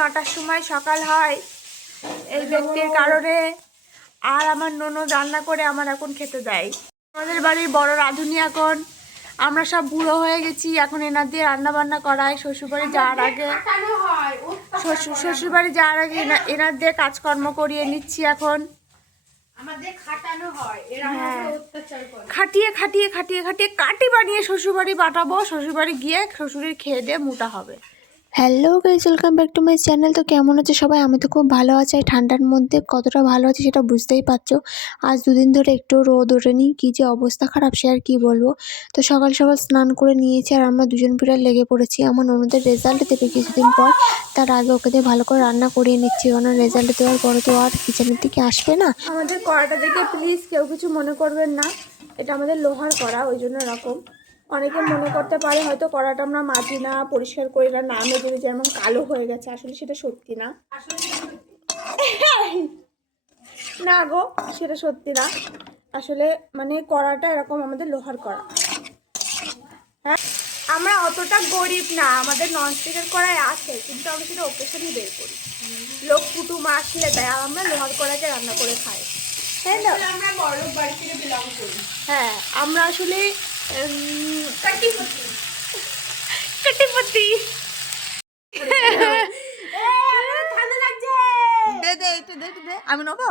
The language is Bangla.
9টার সময় সকাল হয় এই ব্যক্তির কারণে। আর আমার ননদ রান্না করে আমার এখন খেতে দেয়। আমাদের বাড়ির বড় রাঁধুনি এখন। আমরা সব বুড়ো হয়ে গেছি, এখন এনার দিয়ে রান্না বান্না করায়। শ্বশুরবাড়ি যাওয়ার আগে এনার দিয়ে কাজকর্ম করিয়ে নিচ্ছি এখন। খাটিয়ে খাটিয়ে খাটিয়ে খাটিয়ে কাটি বানিয়ে শ্বশুরবাড়ি পাঠাবো। শ্বশুরবাড়ি গিয়ে শ্বশুরের খেয়ে দিয়ে মোটা হবে। Hello guys, welcome back to my channel. তো কেমন আছে সবাই? আমি তো খুব ভালো আছি। ঠান্ডার মধ্যে কতটা ভালো আছি সেটা বুঝতেই পারছো। আজ দুদিন ধরে একটু রোদ ওঠেনি, কী যে অবস্থা খারাপ সে আর কি বলবো। তো সকাল সকাল স্নান করে নিয়েছি আর আমরা দুজন পিড়ার লেগে পড়েছি। আমার ননদের রেজাল্ট দেবে কিছুদিন পর, তার আগে ওকে দিয়ে ভালো করে রান্না করিয়ে নিচ্ছি, কারণ রেজাল্ট দেওয়ার পরে তো আর কিচেনের দিকে আসবে না। আমাদের কড়াটা দেখে প্লিজ কেউ কিছু মনে করবেন না, এটা আমাদের লোহার কড়া, ওই জন্য এরকম। অনেকে মনে করতে পারে হয়তো কড়াটা আমরা মাজি না, পরিষ্কার করি না, না মেজে যেমন কালো হয়ে গেছে। আসলে সেটা সত্যি না, না গো, সেটা সত্যি না। আসলে মানে কড়াটা এরকম আমাদের লোহার কড়া। হ্যাঁ, আমরা অতটা গরিব না, আমাদের ননস্টিকের কড়াই আছে, কিন্তু আমরা সেটা ওকেশনই বের করি, লোক কুটুম আসলে তাই। আর আমরা লোহার কড়াইতে রান্না করে খাই, তাই না? আমরা বড়লোক বাড়ি থেকে বিলং করি। হ্যাঁ, আমরা আসলে কাটিপতি। ঠান্ডা লাগছে, দে দে একটু দে, একটু দে, আমি নেবো।